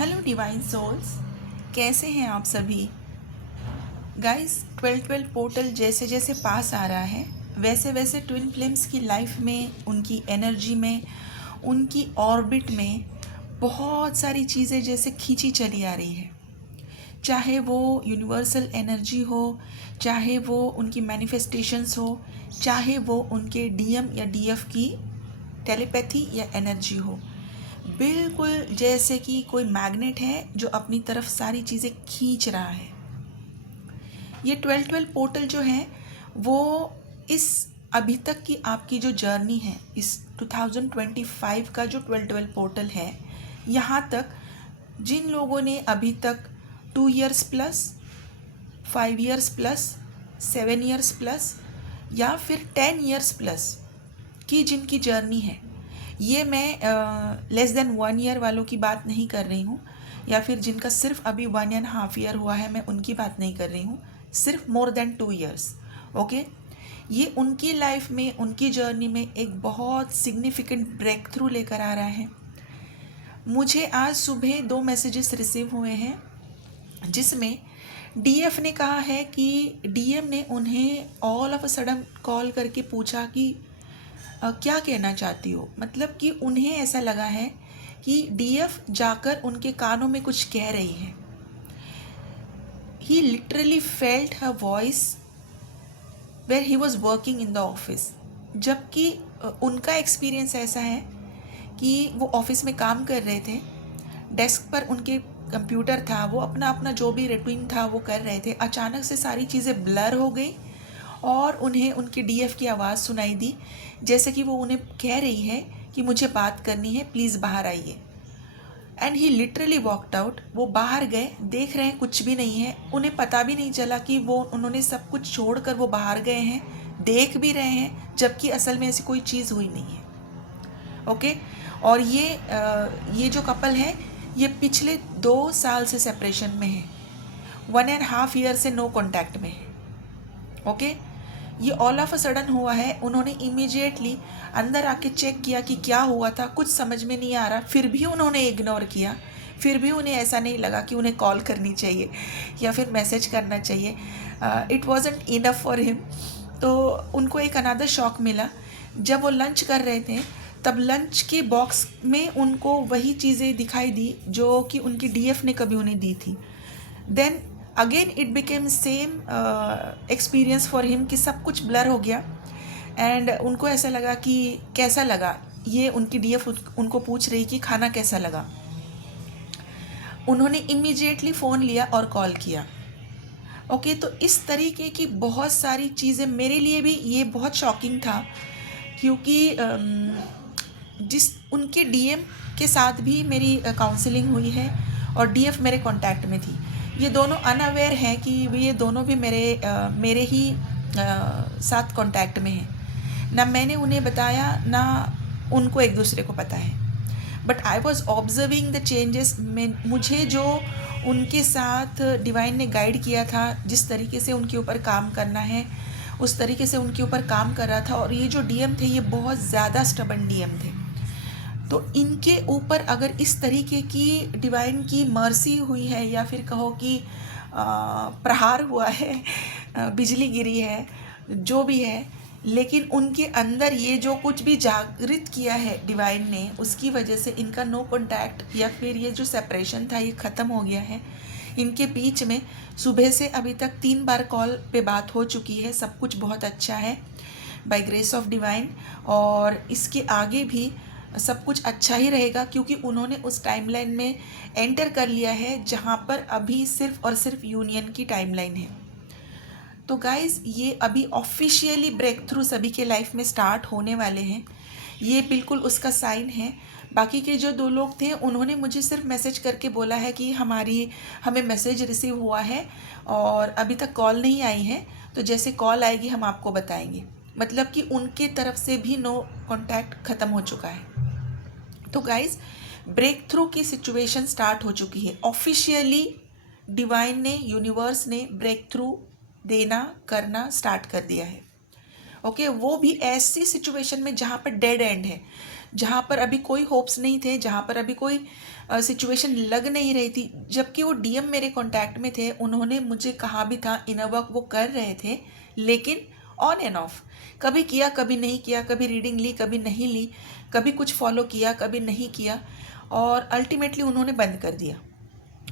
Hello divine souls, कैसे हैं आप सभी गाइस। 12-12 पोर्टल जैसे जैसे पास आ रहा है वैसे वैसे ट्विन फ्लेम्स की लाइफ में, उनकी एनर्जी में, उनकी ऑर्बिट में बहुत सारी चीज़ें जैसे खींची चली आ रही है। चाहे वो यूनिवर्सल एनर्जी हो, चाहे वो उनकी मैनिफेस्टेशंस हो, चाहे वो उनके डीएम या डीएफ की टेलीपैथी या एनर्जी हो, बिल्कुल जैसे कि कोई मैग्नेट है जो अपनी तरफ सारी चीज़ें खींच रहा है। ये 12-12 पोर्टल जो है वो इस अभी तक की आपकी जो जर्नी है, इस 2025 का जो 12-12 पोर्टल है, यहाँ तक जिन लोगों ने अभी तक 2 years plus, 5 years plus, 7 years plus या फिर 10 इयर्स प्लस की जिनकी जर्नी है, ये मैं लेस देन 1 ईयर वालों की बात नहीं कर रही हूँ, या फिर जिनका सिर्फ अभी 1.5 ईयर हुआ है, मैं उनकी बात नहीं कर रही हूँ, सिर्फ मोर देन 2 इयर्स। ओके, ये उनकी लाइफ में, उनकी जर्नी में एक बहुत सिग्निफिकेंट ब्रेक थ्रू लेकर आ रहा है। मुझे आज सुबह 2 मैसेजेस रिसीव हुए हैं जिसमें डीएफ ने कहा है कि डीएम ने उन्हें all of a sudden call करके पूछा कि क्या कहना चाहती हो। मतलब कि उन्हें ऐसा लगा है कि डीएफ जाकर उनके कानों में कुछ कह रही है। He literally felt her voice where he was working in the office. जबकि उनका एक्सपीरियंस ऐसा है कि वो ऑफिस में काम कर रहे थे, डेस्क पर उनके कंप्यूटर था, वो अपना अपना जो भी रूटीन था वो कर रहे थे। अचानक से सारी चीज़ें ब्लर हो गई और उन्हें उनकी डीएफ की आवाज़ सुनाई दी, जैसे कि वो उन्हें कह रही है कि मुझे बात करनी है, प्लीज़ बाहर आइए। And he literally walked out. वो बाहर गए, देख रहे हैं कुछ भी नहीं है, उन्हें पता भी नहीं चला कि वो उन्होंने सब कुछ छोड़कर वो बाहर गए हैं, देख भी रहे हैं, जबकि असल में ऐसी कोई चीज़ हुई नहीं है। ओके, और ये जो कपल है ये पिछले 2 साल से सेपरेशन में है, 1.5 ईयर से नो कॉन्टैक्ट में है। ओके, ये ऑल ऑफ अ सडन हुआ है। उन्होंने इमीडिएटली अंदर आके चेक किया कि क्या हुआ था, कुछ समझ में नहीं आ रहा, फिर भी उन्होंने इग्नोर किया। फिर भी उन्हें ऐसा नहीं लगा कि उन्हें कॉल करनी चाहिए या फिर मैसेज करना चाहिए। It wasn't enough for him. तो उनको एक अनदर शॉक मिला जब वो लंच कर रहे थे, तब लंच के बॉक्स में उनको वही चीज़ें दिखाई दी जो कि उनकी डीएफ ने कभी उन्हें दी थी। Then again it became same experience for him कि सब कुछ ब्लर हो गया। एंड उनको ऐसा लगा कि कैसा लगा, ये उनकी डीएफ उनको पूछ रही कि खाना कैसा लगा। उन्होंने इमीडिएटली फ़ोन लिया और कॉल किया। ओके, तो इस तरीके की बहुत सारी चीज़ें मेरे लिए भी ये बहुत शॉकिंग था, क्योंकि जिस उनके डीएम के साथ भी मेरी काउंसलिंग हुई है और डीएफ मेरे कांटेक्ट में थी। ये दोनों अनअवेयर हैं कि ये दोनों भी मेरे ही साथ कांटेक्ट में हैं। ना मैंने उन्हें बताया, ना उनको एक दूसरे को पता है। But I was observing the changes. मुझे जो उनके साथ डिवाइन ने गाइड किया था, जिस तरीके से उनके ऊपर काम करना है उस तरीके से उनके ऊपर काम कर रहा था। और ये जो डीएम थे ये बहुत ज़्यादा स्टबन डीएम थे। तो इनके ऊपर अगर इस तरीके की डिवाइन की मर्सी हुई है, या फिर कहो कि प्रहार हुआ है, बिजली गिरी है, जो भी है, लेकिन उनके अंदर ये जो कुछ भी जागृत किया है डिवाइन ने, उसकी वजह से इनका नो कॉन्टैक्ट या फिर ये जो सेपरेशन था ये ख़त्म हो गया है। इनके बीच में सुबह से अभी तक 3 बार कॉल पे बात हो चुकी है। सब कुछ बहुत अच्छा है बाय ग्रेस ऑफ डिवाइन, और इसके आगे भी सब कुछ अच्छा ही रहेगा, क्योंकि उन्होंने उस टाइमलाइन में एंटर कर लिया है जहाँ पर अभी सिर्फ और सिर्फ यूनियन की टाइमलाइन है। तो गाइज़, ये अभी ऑफिशियली ब्रेक थ्रू सभी के लाइफ में स्टार्ट होने वाले हैं। ये बिल्कुल उसका साइन है। बाकी के जो 2 लोग थे उन्होंने मुझे सिर्फ मैसेज करके बोला है कि हमें मैसेज रिसीव हुआ है और अभी तक कॉल नहीं आई है, तो जैसे कॉल आएगी हम आपको बताएंगे। मतलब कि उनके तरफ से भी नो कॉन्टैक्ट ख़त्म हो चुका है। तो गाइज़, ब्रेक थ्रू की सिचुएशन स्टार्ट हो चुकी है ऑफिशियली। डिवाइन ने, यूनिवर्स ने ब्रेक थ्रू देना करना स्टार्ट कर दिया है। ओके, वो भी ऐसी सिचुएशन में जहाँ पर डेड एंड है, जहाँ पर अभी कोई होप्स नहीं थे, जहाँ पर अभी कोई सिचुएशन लग नहीं रही थी, जबकि वो डीएम मेरे कांटेक्ट में थे, उन्होंने मुझे कहा भी था इनर वर्क वो कर रहे थे, लेकिन ऑन एंड ऑफ, कभी किया कभी नहीं किया, कभी रीडिंग ली कभी नहीं ली, कभी कुछ फॉलो किया कभी नहीं किया, और अल्टीमेटली उन्होंने बंद कर दिया।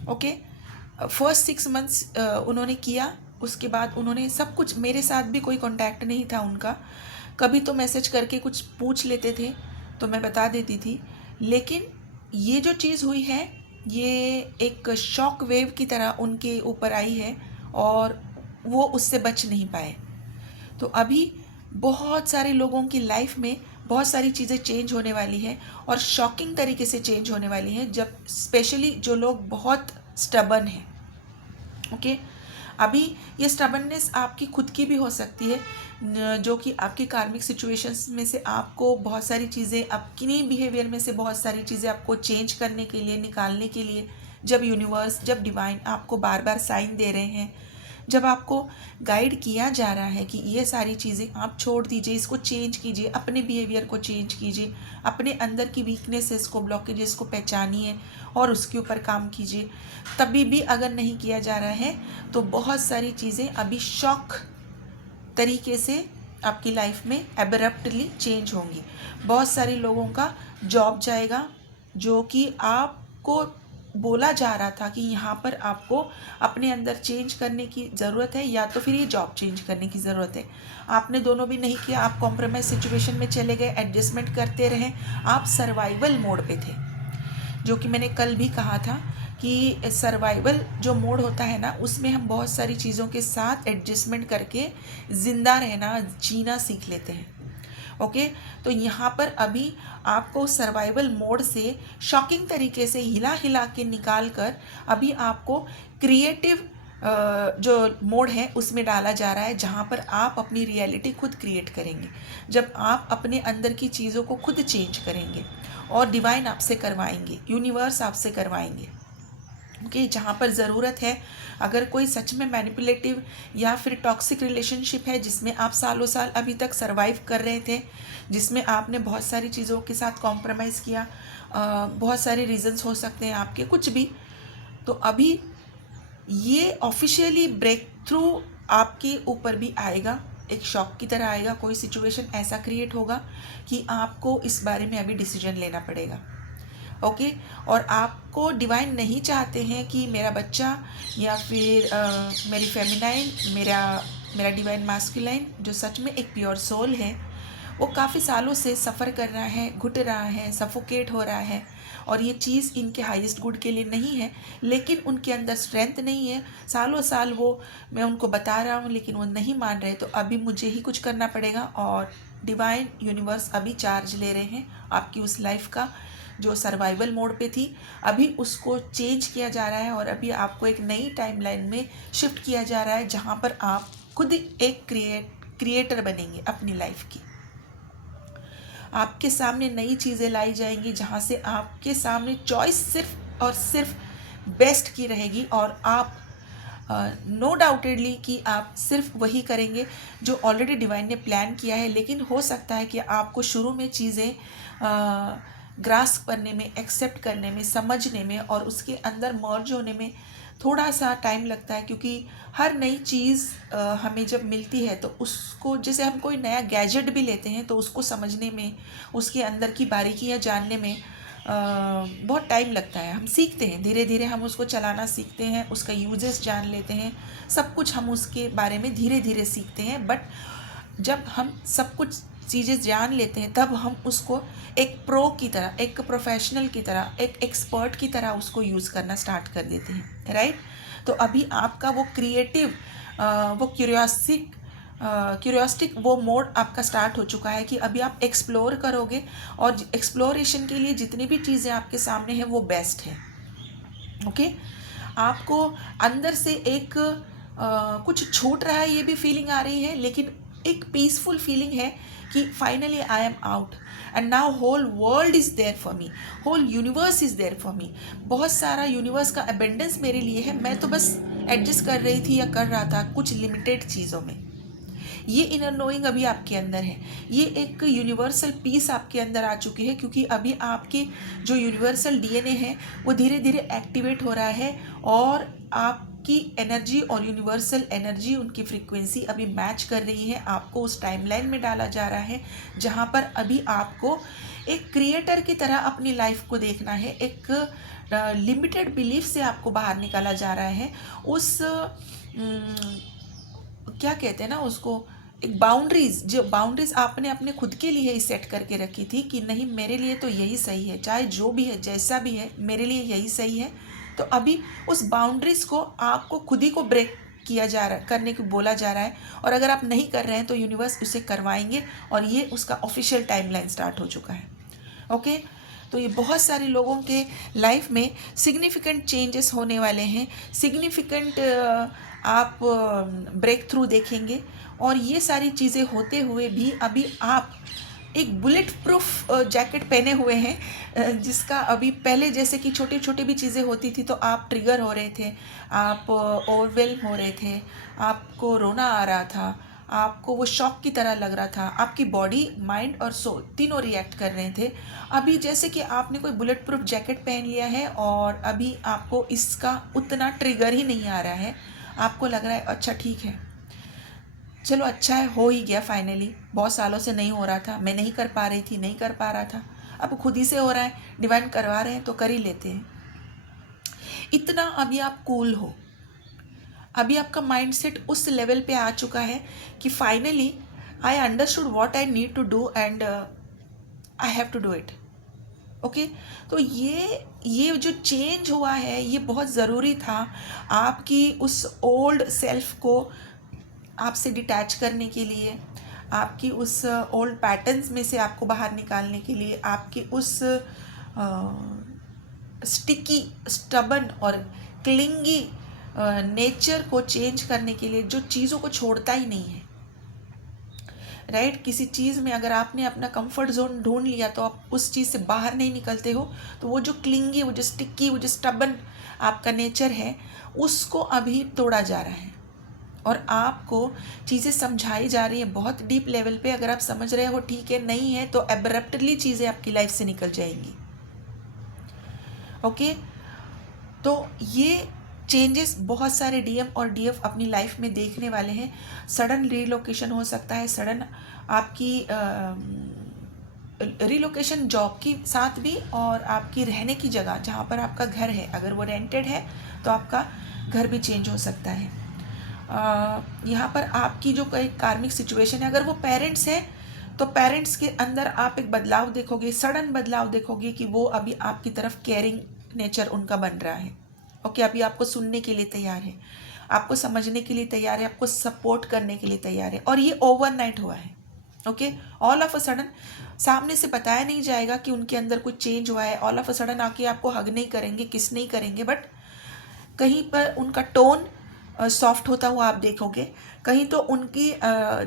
ओके, फर्स्ट 6 मंथ्स उन्होंने किया, उसके बाद उन्होंने सब कुछ, मेरे साथ भी कोई कांटेक्ट नहीं था उनका, कभी तो मैसेज करके कुछ पूछ लेते थे तो मैं बता देती थी, लेकिन ये जो चीज़ हुई है ये एक शॉक वेव की तरह उनके ऊपर आई है और वो उससे बच नहीं पाए। तो अभी बहुत सारे लोगों की लाइफ में बहुत सारी चीज़ें चेंज होने वाली है और शॉकिंग तरीके से चेंज होने वाली है, जब स्पेशली जो लोग बहुत स्टबर्न हैं। ओके, अभी ये स्टबर्ननेस आपकी खुद की भी हो सकती है, जो कि आपकी कार्मिक सिचुएशंस में से आपको बहुत सारी चीज़ें, आपकी बिहेवियर में से बहुत सारी चीज़ें आपको चेंज करने के लिए, निकालने के लिए, जब यूनिवर्स, जब डिवाइन आपको बार बार साइन दे रहे हैं, जब आपको गाइड किया जा रहा है कि ये सारी चीज़ें आप छोड़ दीजिए, इसको चेंज कीजिए, अपने बिहेवियर को चेंज कीजिए, अपने अंदर की वीकनेसेस को, ब्लॉकेजेस को पहचानिए और उसके ऊपर काम कीजिए, तभी भी अगर नहीं किया जा रहा है तो बहुत सारी चीज़ें अभी शॉक तरीके से आपकी लाइफ में एब्रप्टली चेंज होंगी। बहुत सारे लोगों का जॉब जाएगा, जो कि आपको बोला जा रहा था कि यहाँ पर आपको अपने अंदर चेंज करने की ज़रूरत है, या तो फिर ये जॉब चेंज करने की ज़रूरत है। आपने दोनों भी नहीं किया, आप कॉम्प्रोमाइज सिचुएशन में चले गए, एडजस्टमेंट करते रहे, आप सर्वाइवल मोड पे थे, जो कि मैंने कल भी कहा था कि सर्वाइवल जो मोड होता है ना, उसमें हम बहुत सारी चीज़ों के साथ एडजस्टमेंट करके ज़िंदा रहना, जीना सीख लेते हैं। ओके, तो यहाँ पर अभी आपको सर्वाइवल मोड से शॉकिंग तरीके से हिला हिला के निकाल कर अभी आपको क्रिएटिव जो मोड है उसमें डाला जा रहा है, जहाँ पर आप अपनी रियलिटी खुद क्रिएट करेंगे, जब आप अपने अंदर की चीज़ों को खुद चेंज करेंगे और डिवाइन आपसे करवाएंगे, यूनिवर्स आपसे करवाएंगे। ओके, जहाँ पर ज़रूरत है, अगर कोई सच में मैनिपुलेटिव या फिर टॉक्सिक रिलेशनशिप है जिसमें आप सालों साल अभी तक सरवाइव कर रहे थे, जिसमें आपने बहुत सारी चीज़ों के साथ कॉम्प्रोमाइज़ किया, बहुत सारे रीजंस हो सकते हैं आपके, कुछ भी, तो अभी ये ऑफिशियली ब्रेक थ्रू आपके ऊपर भी आएगा, एक शॉक की तरह आएगा। कोई सिचुएशन ऐसा क्रिएट होगा कि आपको इस बारे में अभी डिसीजन लेना पड़ेगा। ओके, और आपको डिवाइन नहीं चाहते हैं कि मेरा बच्चा या फिर मेरी फेमिनाइन, मेरा डिवाइन मास्कुलाइन जो सच में एक प्योर सोल है, वो काफ़ी सालों से सफ़र कर रहा है, घुट रहा है, सफोकेट हो रहा है, और ये चीज़ इनके हाईएस्ट गुड के लिए नहीं है, लेकिन उनके अंदर स्ट्रेंथ नहीं है। सालों साल वो, मैं उनको बता रहा हूँ लेकिन वो नहीं मान रहे, तो अभी मुझे ही कुछ करना पड़ेगा, और डिवाइन यूनिवर्स अभी चार्ज ले रहे हैं आपकी उस लाइफ का जो सर्वाइवल मोड पे थी, अभी उसको चेंज किया जा रहा है और अभी आपको एक नई टाइमलाइन में शिफ्ट किया जा रहा है, जहाँ पर आप खुद एक क्रिएटर बनेंगे अपनी लाइफ की। आपके सामने नई चीज़ें लाई जाएंगी, जहाँ से आपके सामने चॉइस सिर्फ और सिर्फ बेस्ट की रहेगी, और आप नो डाउटेडली कि आप सिर्फ वही करेंगे जो ऑलरेडी डिवाइन ने प्लान किया है। लेकिन हो सकता है कि आपको शुरू में चीज़ें ग्रास्प करने में, एक्सेप्ट करने में, समझने में और उसके अंदर मर्ज होने में थोड़ा सा टाइम लगता है, क्योंकि हर नई चीज़ हमें जब मिलती है तो उसको, जैसे हम कोई नया गैजेट भी लेते हैं तो उसको समझने में, उसके अंदर की बारीकियां जानने में बहुत टाइम लगता है। हम सीखते हैं, धीरे धीरे हम उसको चलाना सीखते हैं, उसका यूजेस जान लेते हैं, सब कुछ हम उसके बारे में धीरे धीरे सीखते हैं। बट जब हम सब कुछ चीज़ें जान लेते हैं तब हम उसको एक प्रो की तरह, एक प्रोफेशनल की तरह, एक एक्सपर्ट की तरह उसको यूज़ करना स्टार्ट कर देते हैं, राइट। तो अभी आपका वो क्रिएटिव, वो क्यूरियोस्टिक वो मोड आपका स्टार्ट हो चुका है कि अभी आप एक्सप्लोर करोगे, और एक्सप्लोरेशन के लिए जितनी भी चीज़ें आपके सामने हैं वो बेस्ट है। ओके, आपको अंदर से एक कुछ छूट रहा है, ये भी फीलिंग आ रही है, लेकिन एक पीसफुल फीलिंग है कि finally I am out and now whole world is there for me, whole universe is there for me. बहुत सारा यूनिवर्स का अबेंडेंस मेरे लिए है, मैं तो बस एडजस्ट कर रही थी या कर रहा था कुछ लिमिटेड चीज़ों में। ये इनर नोइंग अभी आपके अंदर है, ये एक यूनिवर्सल पीस आपके अंदर आ चुकी है, क्योंकि अभी आपके जो यूनिवर्सल डीएनए है वो धीरे धीरे एक्टिवेट हो रहा है, और आपकी एनर्जी और यूनिवर्सल एनर्जी, उनकी फ्रीक्वेंसी अभी मैच कर रही है। आपको उस टाइमलाइन में डाला जा रहा है जहाँ पर अभी आपको एक क्रिएटर की तरह अपनी लाइफ को देखना है। एक लिमिटेड बिलीफ से आपको बाहर निकाला जा रहा है। उस क्या कहते हैं ना उसको, एक बाउंड्रीज, जो बाउंड्रीज आपने अपने खुद के लिए ही सेट करके रखी थी कि नहीं मेरे लिए तो यही सही है, चाहे जो भी है जैसा भी है मेरे लिए यही सही है। तो अभी उस बाउंड्रीज को आपको खुद ही को ब्रेक किया जा रहा है, करने को बोला जा रहा है, और अगर आप नहीं कर रहे हैं तो यूनिवर्स उसे करवाएंगे, और ये उसका ऑफिशियल टाइमलाइन स्टार्ट हो चुका है। ओके, तो ये बहुत सारे लोगों के लाइफ में सिग्निफिकेंट चेंजेस होने वाले हैं, सिग्निफिकेंट आप ब्रेक थ्रू देखेंगे। और ये सारी चीज़ें होते हुए भी अभी आप एक बुलेट प्रूफ जैकेट पहने हुए हैं, जिसका अभी पहले जैसे कि छोटी छोटी भी चीज़ें होती थी तो आप ट्रिगर हो रहे थे, आप ओवरवेल्म हो रहे थे, आपको रोना आ रहा था, आपको वो शॉक की तरह लग रहा था, आपकी बॉडी, माइंड और सोल तीनों रिएक्ट कर रहे थे। अभी जैसे कि आपने कोई बुलेट प्रूफ जैकेट पहन लिया है और अभी आपको इसका उतना ट्रिगर ही नहीं आ रहा है। आपको लग रहा है अच्छा ठीक है, चलो अच्छा है, हो ही गया फाइनली, बहुत सालों से नहीं हो रहा था, मैं नहीं कर पा रही थी, नहीं कर पा रहा था, अब खुद ही से हो रहा है, डिवाइन करवा रहे हैं तो कर ही लेते हैं। इतना अभी आप कूल हो, अभी आपका माइंडसेट उस लेवल पे आ चुका है कि finally I understood what I need to do and I have to do it. Okay, तो ये जो चेंज हुआ है ये बहुत ज़रूरी था आपकी उस ओल्ड सेल्फ को आपसे डिटैच करने के लिए, आपकी उस ओल्ड पैटर्न्स में से आपको बाहर निकालने के लिए, आपकी उस स्टिकी, स्टबन और क्लिंगी नेचर को चेंज करने के लिए, जो चीज़ों को छोड़ता ही नहीं है। राइट, किसी चीज़ में अगर आपने अपना कंफर्ट जोन ढूंढ लिया तो आप उस चीज़ से बाहर नहीं निकलते हो, तो वो जो क्लिंगी, वो जो स्टिकी, वो जो स्टबन आपका नेचर है उसको अभी तोड़ा जा रहा है, और आपको चीज़ें समझाई जा रही है बहुत डीप लेवल पे। अगर आप समझ रहे हो ठीक है, नहीं है तो एब्रप्टली चीज़ें आपकी लाइफ से निकल जाएंगी। ओके, तो ये चेंजेस बहुत सारे डीएम और डीएफ अपनी लाइफ में देखने वाले हैं। सडन रिलोकेशन हो सकता है, सडन आपकी रिलोकेशन जॉब के साथ भी, और आपकी रहने की जगह जहाँ पर आपका घर है, अगर वो रेंटेड है तो आपका घर भी चेंज हो सकता है। यहाँ पर आपकी जो कोई कार्मिक सिचुएशन है, अगर वो पेरेंट्स हैं तो पेरेंट्स के अंदर आप एक बदलाव देखोगे, सडन बदलाव देखोगे कि वो अभी आपकी तरफ केयरिंग नेचर उनका बन रहा है। ओके, अभी आपको सुनने के लिए तैयार है, आपको समझने के लिए तैयार है, आपको सपोर्ट करने के लिए तैयार है, और ये ओवरनाइट हुआ है। Okay, all of a sudden सामने से बताया नहीं जाएगा कि उनके अंदर कुछ चेंज हुआ है। ऑल ऑफ अ सडन आके आपको हग नहीं करेंगे, किस नहीं करेंगे, बट कहीं पर उनका टोन सॉफ्ट होता हुआ आप देखोगे, कहीं तो उनकी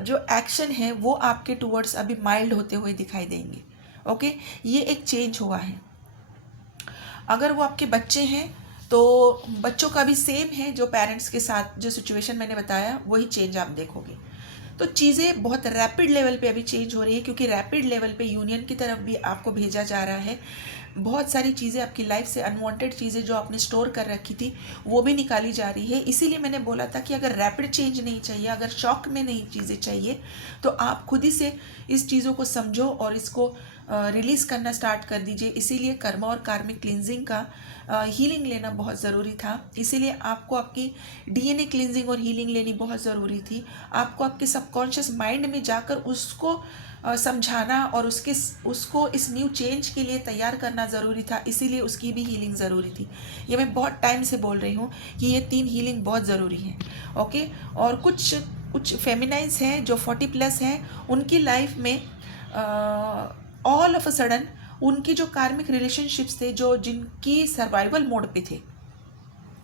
जो एक्शन है वो आपके टूवर्ड्स अभी माइल्ड होते हुए दिखाई देंगे। ओके, ये एक चेंज हुआ है। अगर वो आपके बच्चे हैं तो बच्चों का भी सेम है, जो पेरेंट्स के साथ जो सिचुएशन मैंने बताया वही चेंज आप देखोगे। तो चीज़ें बहुत रैपिड लेवल पे अभी चेंज हो रही है, क्योंकि रैपिड लेवल पे यूनियन की तरफ भी आपको भेजा जा रहा है। बहुत सारी चीज़ें आपकी लाइफ से, अनवांटेड चीज़ें जो आपने स्टोर कर रखी थी वो भी निकाली जा रही है। इसीलिए मैंने बोला था कि अगर रैपिड चेंज नहीं चाहिए, अगर शॉक में नहीं चीज़ें चाहिए, तो आप खुद ही से इस चीज़ों को समझो और इसको रिलीज़ करना स्टार्ट कर दीजिए। इसीलिए कर्मा और कार्मिक क्लिनजिंग का हीलिंग लेना बहुत ज़रूरी था। इसीलिए आपको आपकी डीएनए क्लिनजिंग और हीलिंग लेनी बहुत ज़रूरी थी। आपको आपके सबकॉन्शियस माइंड में जाकर उसको समझाना और उसको इस न्यू चेंज के लिए तैयार करना ज़रूरी था। इसीलिए उसकी भी हीलिंग ज़रूरी थी। ये मैं बहुत टाइम से बोल रही हूँ कि ये 3 हीलिंग बहुत ज़रूरी है। ओके, और कुछ फेमिनाइंस हैं जो 40+ हैं, उनकी लाइफ में ऑल ऑफ अ सडन उनकी जो कार्मिक रिलेशनशिप्स थे, जो जिनकी सर्वाइवल मोड पे थे,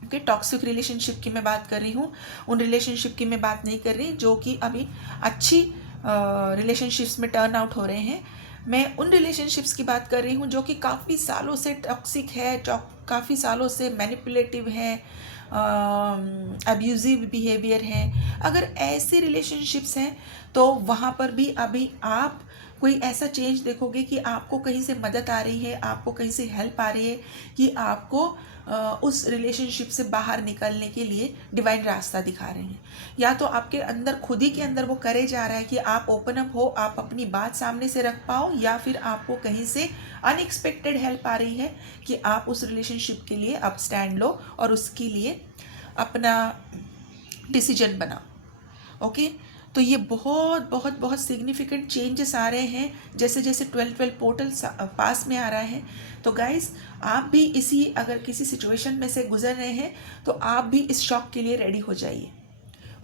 ओके, टॉक्सिक रिलेशनशिप की मैं बात कर रही हूँ, उन रिलेशनशिप की मैं बात नहीं कर रही जो कि अभी अच्छी रिलेशनशिप्स में टर्न आउट हो रहे हैं। मैं उन रिलेशनशिप्स की बात कर रही हूँ जो कि काफ़ी सालों से टॉक्सिक है, काफ़ी सालों से मैनिपुलेटिव है, अब्यूज़िव बिहेवियर है। अगर ऐसे रिलेशनशिप्स हैं तो वहाँ पर भी अभी आप कोई ऐसा चेंज देखोगे कि आपको कहीं से मदद आ रही है, आपको कहीं से हेल्प आ रही है, कि आपको उस रिलेशनशिप से बाहर निकलने के लिए डिवाइन रास्ता दिखा रहे हैं। या तो आपके अंदर खुद ही के अंदर वो करेज आ रहा है कि आप ओपन अप हो, आप अपनी बात सामने से रख पाओ, या फिर आपको कहीं से अनएक्सपेक्टेड हेल्प आ रही है कि आप उस रिलेशनशिप के लिए अब स्टैंड लो और उसके लिए अपना डिसीजन बनाओ। ओके, तो ये बहुत बहुत बहुत सिग्निफिकेंट चेंजेस आ रहे हैं जैसे जैसे 12-12 पोर्टल पास में आ रहा है। तो गाइस, आप भी इसी अगर किसी सिचुएशन में से गुजर रहे हैं तो आप भी इस शॉक के लिए रेडी हो जाइए।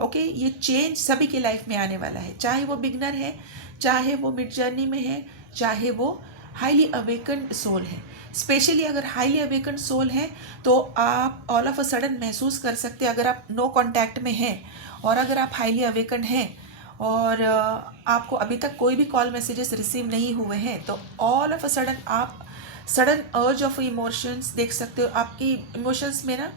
ओके, ये चेंज सभी के लाइफ में आने वाला है, चाहे वो बिगनर है, चाहे वो मिड जर्नी में है, चाहे वो हाईली अवेकन्ड सोल है। स्पेशली अगर हाईली अवेकन्ड सोल है तो आप ऑल ऑफ अ सडन महसूस कर सकते हैं, अगर आप नो कांटेक्ट में हैं और अगर आप हाईली अवेकन्ड हैं और आपको अभी तक कोई भी कॉल मैसेजेस रिसीव नहीं हुए हैं, तो ऑल ऑफ अ सडन आप सडन अर्ज ऑफ इमोशंस देख सकते हो। आपकी इमोशंस में ना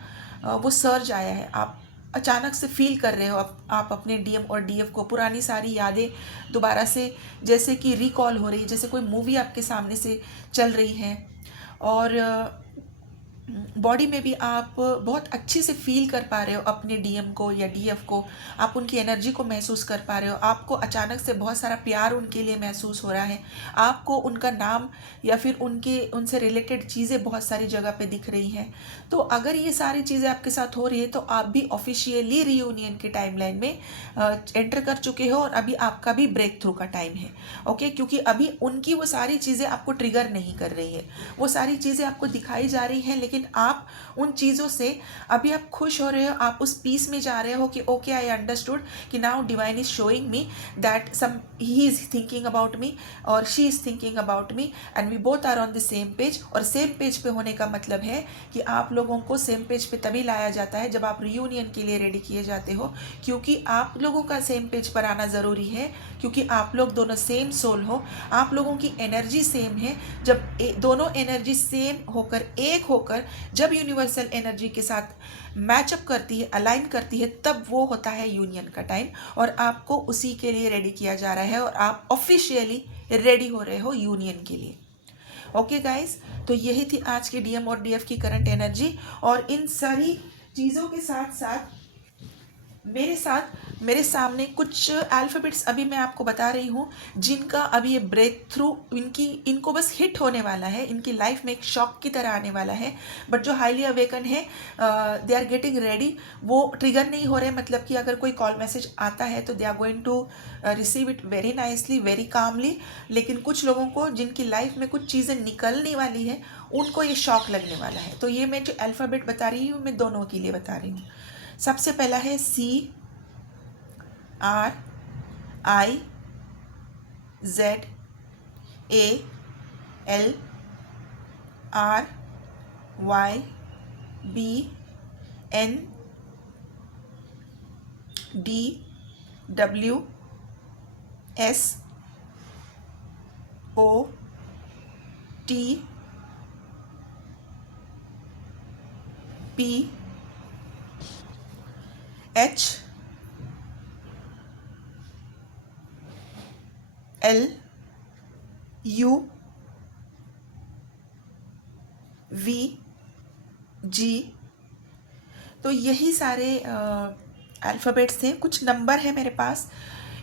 वो सर्ज आया है, आप अचानक से फील कर रहे हो आप अपने डीएम और डीएफ को, पुरानी सारी यादें दोबारा से जैसे कि रिकॉल हो रही है, जैसे कोई मूवी आपके सामने से चल रही है। और बॉडी में भी आप बहुत अच्छे से फील कर पा रहे हो अपने डीएम को या डीएफ को, आप उनकी एनर्जी को महसूस कर पा रहे हो, आपको अचानक से बहुत सारा प्यार उनके लिए महसूस हो रहा है, आपको उनका नाम या फिर उनसे रिलेटेड चीज़ें बहुत सारी जगह पे दिख रही हैं। तो अगर ये सारी चीज़ें आपके साथ हो रही है तो आप भी ऑफिशियली रीयूनियन के टाइमलाइन में एंटर कर चुके हो और अभी आपका भी ब्रेक थ्रू का टाइम है। ओके, क्योंकि अभी उनकी वो सारी चीज़ें आपको ट्रिगर नहीं कर रही है, वो सारी चीज़ें आपको दिखाई जा रही हैं, लेकिन आप उन चीज़ों से अभी आप खुश हो रहे हो, आप उस पीस में जा रहे हो कि ओके, आई अंडरस्टूड कि now divine is showing me that some he is thinking about me और she is thinking about me and we both are on the same page. और सेम पेज पे होने का मतलब है कि आप लोगों को सेम पेज पे तभी लाया जाता है जब आप रियूनियन के लिए रेडी किए जाते हो, क्योंकि आप लोगों का सेम पेज पर आना ज़रूरी है, क्योंकि आप लोग दोनों सेम सोल हो, आप लोगों की एनर्जी सेम है। जब दोनों एनर्जी सेम होकर एक होकर जब यूनिवर्सल एनर्जी के साथ मैचअप करती है, अलाइन करती है, तब वो होता है यूनियन का टाइम, और आपको उसी के लिए रेडी किया जा रहा है और आप ऑफिशियली रेडी हो रहे हो यूनियन के लिए। ओके गाइस, तो यही थी आज की डीएम और डीएफ की करंट एनर्जी। और इन सारी चीज़ों के साथ साथ मेरे सामने कुछ अल्फ़ाबेट्स अभी मैं आपको बता रही हूँ जिनका अभी ये ब्रेक थ्रू इनको बस हिट होने वाला है, इनकी लाइफ में एक शॉक की तरह आने वाला है। बट जो हाईली अवेकन है, दे आर गेटिंग रेडी, वो ट्रिगर नहीं हो रहे, मतलब कि अगर कोई कॉल मैसेज आता है तो they are going to receive it very nicely, very calmly. लेकिन कुछ लोगों को जिनकी लाइफ में कुछ चीज़ें निकलने वाली है, उनको ये शॉक लगने वाला है। तो ये मैं जो अल्फ़ाबेट बता रही हूँ, मैं दोनों के लिए बता रही हूँ। सबसे पहला है CRIZLY, तो यही सारे अल्फ़ाबेट्स थे। कुछ नंबर है मेरे पास,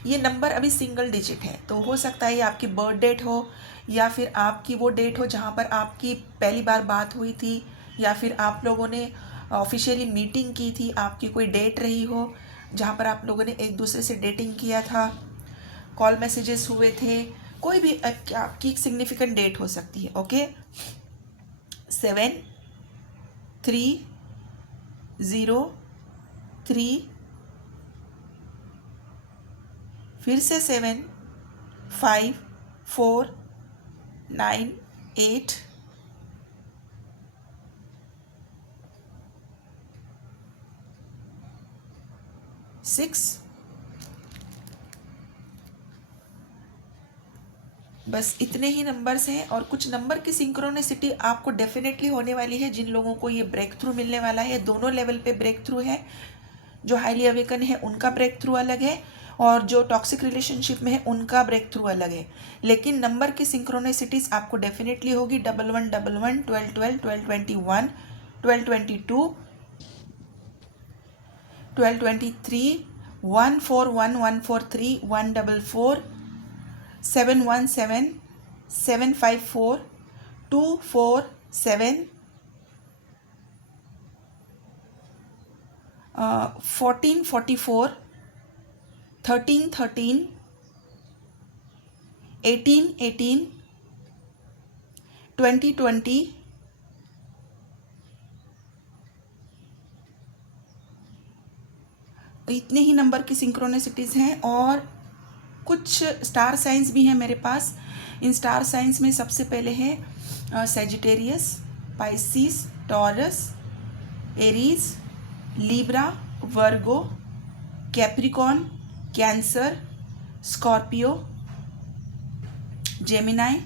ये नंबर अभी सिंगल डिजिट है, तो हो सकता है ये आपकी बर्थ डेट हो, या फिर आपकी वो डेट हो जहाँ पर आपकी पहली बार बात हुई थी, या फिर आप लोगों ने ऑफिशियली मीटिंग की थी, आपकी कोई डेट रही हो जहाँ पर आप लोगों ने एक दूसरे से डेटिंग किया था, कॉल मैसेजेस हुए थे, कोई भी आपकी एक सिग्निफिकेंट डेट हो सकती है। ओके, 7-3-0-3, फिर से 7-5-4-9-8, 6 बस इतने ही नंबर्स हैं और कुछ नंबर की सिंक्रोनिसिटी आपको डेफिनेटली होने वाली है। जिन लोगों को ये ब्रेक थ्रू मिलने वाला है, दोनों लेवल पे ब्रेक थ्रू है। जो हाईली अवेकन है उनका ब्रेक थ्रू अलग है और जो टॉक्सिक रिलेशनशिप में है उनका ब्रेक थ्रू अलग है। लेकिन नंबर की सिंक्रोनिसिटीज आपको डेफिनेटली होगी। 1111, 1212, 1221, 1222, 1223, 141143, 144, 717, 754, 247, 1444, 1313, 1818, 2020, इतने ही नंबर की सिंक्रोनिसिटीज़ हैं। और कुछ स्टार साइंस भी हैं मेरे पास। इन स्टार साइंस में सबसे पहले है Sagittarius, Pisces, Taurus, Aries, Libra, Virgo, Capricorn, Cancer, Scorpio, Gemini,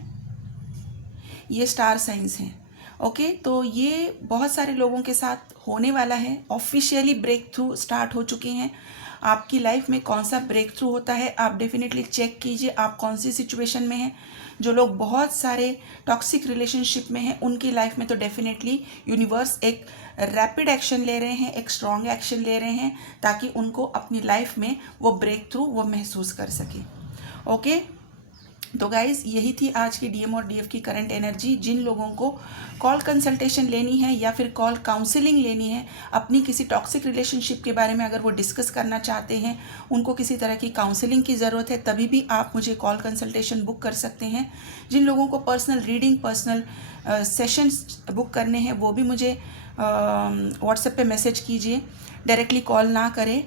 ये स्टार साइंस हैं। ओके, तो ये बहुत सारे लोगों के साथ होने वाला है। ऑफिशियली ब्रेक थ्रू स्टार्ट हो चुके हैं। आपकी लाइफ में कौन सा ब्रेक थ्रू होता है आप डेफिनेटली चेक कीजिए, आप कौन सी सिचुएशन में हैं। जो लोग बहुत सारे टॉक्सिक रिलेशनशिप में हैं उनकी लाइफ में तो डेफिनेटली यूनिवर्स एक रैपिड एक्शन ले रहे हैं, एक स्ट्रॉन्ग एक्शन ले रहे हैं ताकि उनको अपनी लाइफ में वो ब्रेक थ्रू वो महसूस कर सके। ओके, तो गाइज़ यही थी आज की डीएम और डीएफ की करंट एनर्जी। जिन लोगों को कॉल कंसल्टेशन लेनी है या फिर कॉल काउंसलिंग लेनी है अपनी किसी टॉक्सिक रिलेशनशिप के बारे में, अगर वो डिस्कस करना चाहते हैं, उनको किसी तरह की काउंसलिंग की ज़रूरत है, तभी भी आप मुझे कॉल कंसल्टेशन बुक कर सकते हैं। जिन लोगों को personal reading, personal sessions book करने हैं वो भी मुझे व्हाट्सएप पे मैसेज कीजिए, डायरेक्टली कॉल ना करें।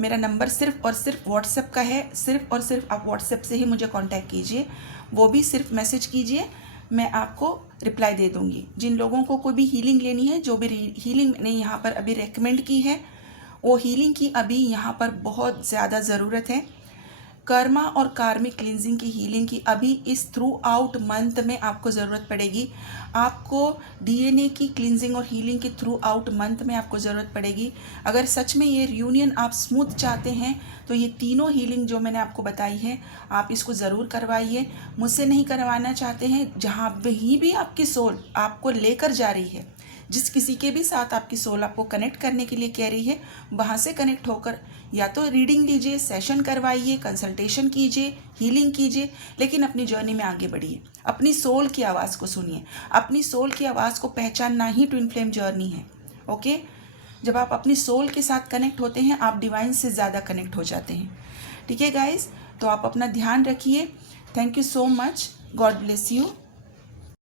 मेरा नंबर सिर्फ़ और सिर्फ व्हाट्सएप का है। सिर्फ़ और सिर्फ आप व्हाट्सएप से ही मुझे कांटेक्ट कीजिए, वो भी सिर्फ मैसेज कीजिए, मैं आपको रिप्लाई दे दूँगी। जिन लोगों को कोई भी हीलिंग लेनी है, जो भी हीलिंग मैंने यहाँ पर अभी रेकमेंड की है, वो हीलिंग की अभी यहाँ पर बहुत ज़्यादा ज़रूरत है। कर्मा और कार्मिक क्लिनजिंग की हीलिंग की अभी इस थ्रू आउट मंथ में आपको ज़रूरत पड़ेगी। आपको डीएनए की क्लिनजिंग और हीलिंग की थ्रू आउट मंथ में आपको ज़रूरत पड़ेगी। अगर सच में ये रियूनियन आप स्मूथ चाहते हैं तो ये तीनों हीलिंग जो मैंने आपको बताई है आप इसको ज़रूर करवाइए। मुझसे नहीं करवाना चाहते हैं, जहाँ भी आपकी सोल आपको लेकर जा रही है, जिस किसी के भी साथ आपकी सोल आपको कनेक्ट करने के लिए कह रही है, वहाँ से कनेक्ट होकर या तो रीडिंग लीजिए, सेशन करवाइए, कंसल्टेशन कीजिए, हीलिंग कीजिए, लेकिन अपनी जर्नी में आगे बढ़िए। अपनी सोल की आवाज़ को सुनिए। अपनी सोल की आवाज़ को पहचानना ही ट्विन फ्लेम जर्नी है। ओके, जब आप अपनी सोल के साथ कनेक्ट होते हैं आप डिवाइन से ज़्यादा कनेक्ट हो जाते हैं। ठीक है गाइज, तो आप अपना ध्यान रखिए। Thank you so much. God bless you.